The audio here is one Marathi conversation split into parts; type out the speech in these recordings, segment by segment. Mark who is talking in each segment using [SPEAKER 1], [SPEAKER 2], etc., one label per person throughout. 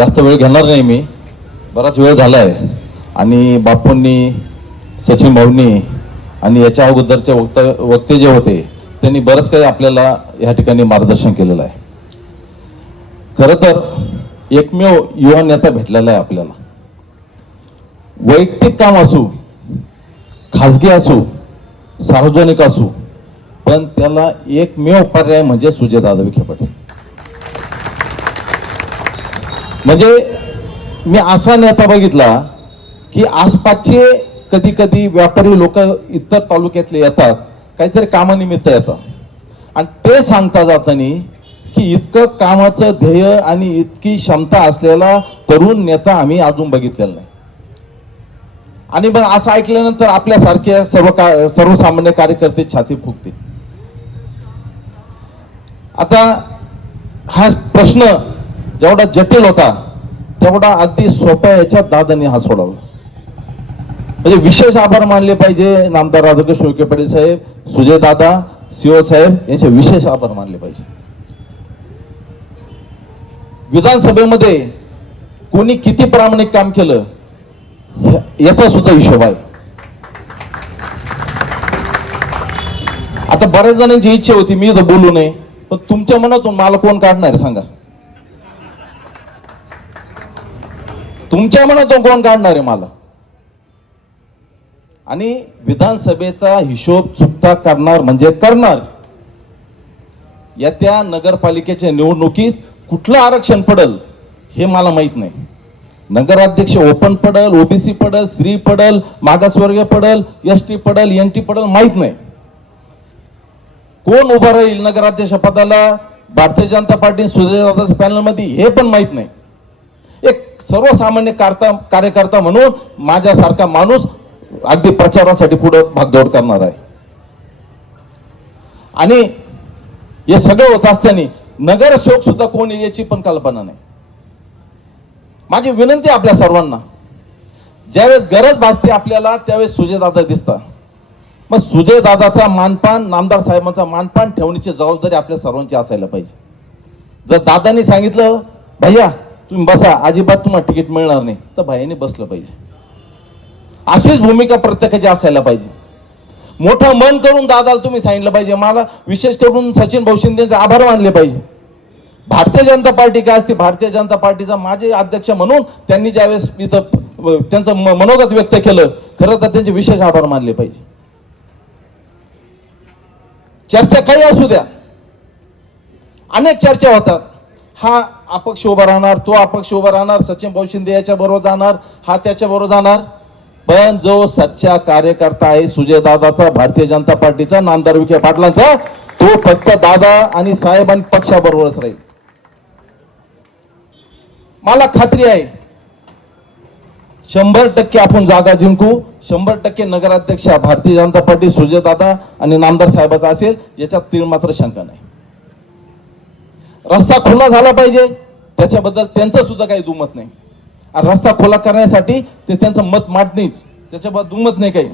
[SPEAKER 1] जास्त वेळ घेणार नाही मी बराच वेळ झाला आहे आणि बापूंनी सचिन भाऊंनी आणि याच्या अगोदरचे वक्त वक्ते जे होते त्यांनी बरंच काही आपल्याला या ठिकाणी मार्गदर्शन केलेलं आहे खरं तर एकमेव युवा नेता भेटलेला आहे आपल्याला वैयक्तिक काम असू खाजगी असू सार्वजनिक असू पण त्याला एकमेव पर्याय म्हणजे सुजे विखे पाटील म्हणजे मी असा नेता बघितला की आसपासचे कधी कधी व्यापारी लोक इतर तालुक्यातले येतात काहीतरी कामानिमित्त येतात आणि ते सांगता जातानी की इतकं कामाचं ध्येय आणि इतकी क्षमता असलेला तरुण नेता आम्ही अजून बघितलेला नाही आणि मग असं ऐकल्यानंतर आपल्यासारख्या सर्व का सर्वसामान्य कार्यकर्ते छाती फुगते आता हा प्रश्न जेवढा जटिल होता तेवढा अगदी सोप्या याच्यात दादांनी हा सोडवला म्हणजे विशेष आभार मानले पाहिजे नामदार राधाकृष्ण विखे पाटील साहेब सुजय दादा सीओ साहेब यांचे विशेष आभार मानले पाहिजे विधानसभेमध्ये कोणी किती प्रामाणिक काम केलं याचा सुद्धा हिशोब आहे आता बऱ्याच जणांची इच्छा होती मी तर बोलू नये पण तुमच्या मनातून मला कोण काढणार सांगा तुमच्या मनातून कोण काढणार आहे मला आणि विधानसभेचा हिशोब चुकता करणार म्हणजे करणार या त्या नगरपालिकेच्या निवडणुकीत कुठलं आरक्षण पडल हे मला माहीत नाही नगराध्यक्ष ओपन पडल ओबीसी पडल स्त्री पडल मागासवर्गीय पडल एस टी पडल एन टी पडल माहीत नाही कोण उभा राहील नगराध्यक्ष पदाला भारतीय जनता पार्टी सुजयदादाच्या पॅनलमध्ये हे पण माहीत नाही एक सर्वसामान्य कारता कार्यकर्ता म्हणून माझ्यासारखा माणूस अगदी प्रचारासाठी पुढे भागदौड करणार आहे आणि हे सगळं होत असताना नगर शोक सुद्धा कोण याची पण कल्पना नाही माझी विनंती आपल्या सर्वांना ज्यावेळेस गरज भासते आपल्याला त्यावेळेस सुजयदादा दिसतात मग सुजयदादाचा मानपान नामदार साहेबांचा मानपान ठेवण्याची जबाबदारी आपल्या सर्वांची असायला पाहिजे जर दादानी सांगितलं भैया तुम्ही बसा अजिबात तुम्हाला तिकीट मिळणार नाही तर भाईने बसलं पाहिजे अशीच भूमिका प्रत्येकाची असायला पाहिजे मोठं मन करून दादाला तुम्ही सांगितलं पाहिजे मला विशेष करून सचिन भाऊ यांचे आभार मानले पाहिजे भारतीय जनता पार्टी काय असते भारतीय जनता पार्टीचा माझे अध्यक्ष म्हणून त्यांनी ज्यावेळेस इथं त्यांचं मनोगत व्यक्त केलं खरं तर त्यांचे विशेष आभार मानले पाहिजे चर्चा काही असू द्या अनेक चर्चा होतात हा अपक्ष उभा राहणार तो अपक्ष उभा राहणार सचिन भाऊ शिंदे याच्या बरोबर जाणार हा त्याच्या बरोबर जाणार पण जो सच्चा कार्यकर्ता आहे सुजय दादाचा भारतीय जनता पार्टीचा नामदार विखे पाटलांचा तो फक्त दादा आणि साहेब आणि पक्षाबरोबरच राहील मला खात्री आहे शंभर टक्के आपण जागा जिंकू शंभर टक्के नगराध्यक्ष भारतीय जनता पार्टी सुजय दादा आणि नामदार साहेबाचा असेल याच्यात तीळ मात्र शंका नाही रस्ता खुला झाला पाहिजे त्याच्याबद्दल त्यांचं सुद्धा काही दुमत नाही आणि रस्ता खुला करण्यासाठी ते त्यांचं मत मांडणीच त्याच्याबद्दल दुमत नाही काही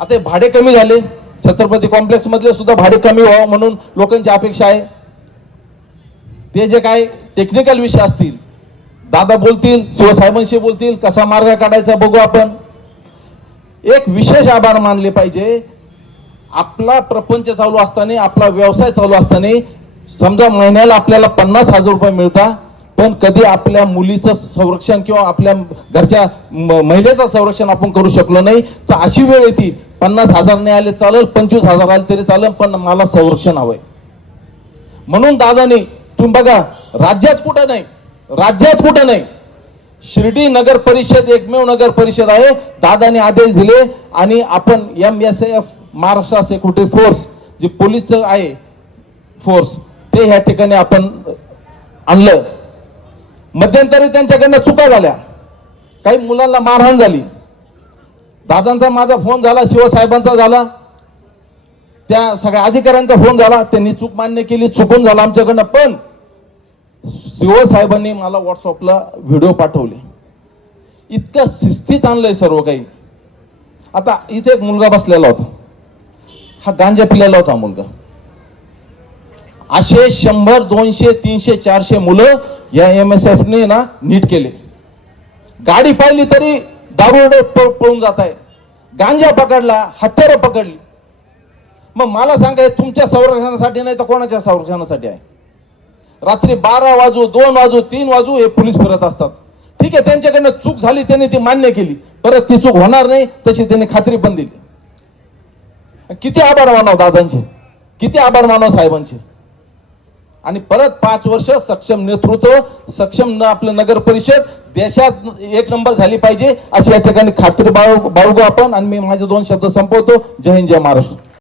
[SPEAKER 1] आता भाडे कमी झाले छत्रपती कॉम्प्लेक्स कॉम्प्लेक्समधले सुद्धा भाडे कमी व्हावं म्हणून लोकांची अपेक्षा आहे ते जे काय टेक्निकल विषय असतील दादा बोलतील शिवसाहेबांशी बोलतील कसा मार्ग काढायचा बघू आपण एक विशेष आभार मानले पाहिजे आपला प्रपंच चालू असताना आपला व्यवसाय चालू असताना समजा महिन्याला आपल्याला पन्नास हजार रुपये मिळता पण कधी आपल्या मुलीचं संरक्षण किंवा आपल्या घरच्या महिलेचं संरक्षण आपण करू शकलो नाही तर अशी वेळ येते पन्नास हजार नाही आले चालेल पंचवीस हजार आले तरी चालेल पण मला संरक्षण हवंय म्हणून दादानी तुम्ही बघा राज्यात कुठं नाही राज्यात कुठं नाही शिर्डी नगर परिषद एकमेव नगर परिषद आहे दादाने आदेश दिले आणि आपण M S F Maharashtra security force जे पोलीसचं आहे फोर्स ते ह्या ठिकाणी आपण आणलं मध्यंतरी त्यांच्याकडनं चुका झाल्या काही मुलांना मारहाण झाली दादांचा माझा फोन झाला शिवसाहेबांचा झाला त्या सगळ्या अधिकाऱ्यांचा फोन झाला त्यांनी चूक मान्य केली चुकून झाला आमच्याकडनं पण शिवसाहेबांनी मला व्हॉट्सअपला व्हिडिओ पाठवले इतक्या शिस्तीत आणलंय सर्व काही आता इथे एक मुलगा बसलेला होता हा गांजा पिलेला होता मुलगा असे शंभर दोनशे तीनशे चारशे मुलं या एम एस एफने ना नीट केले गाडी पाहिली तरी दारुडे पळून जात आहे गांजा पकडला हत्यार पकडली मग मला सांगा तुमच्या संरक्षणासाठी नाही तर कोणाच्या संरक्षणासाठी आहे रात्री बारा वाजू दोन वाजू तीन वाजू हे पोलीस फिरत असतात ठीक आहे त्यांच्याकडनं चूक झाली त्यांनी ती मान्य केली परत ती चूक होणार नाही तशी त्यांनी खात्री पण दिली किती आभार मानाव दादांचे किती आभार मानव साहेबांचे आणि परत पाच वर्ष सक्षम नेतृत्व सक्षम आपलं नगर परिषद देशात एक नंबर झाली पाहिजे अशी या ठिकाणी खात्री बाळगू आपण आणि मी माझे दोन शब्द संपवतो जय हिंद जय महाराष्ट्र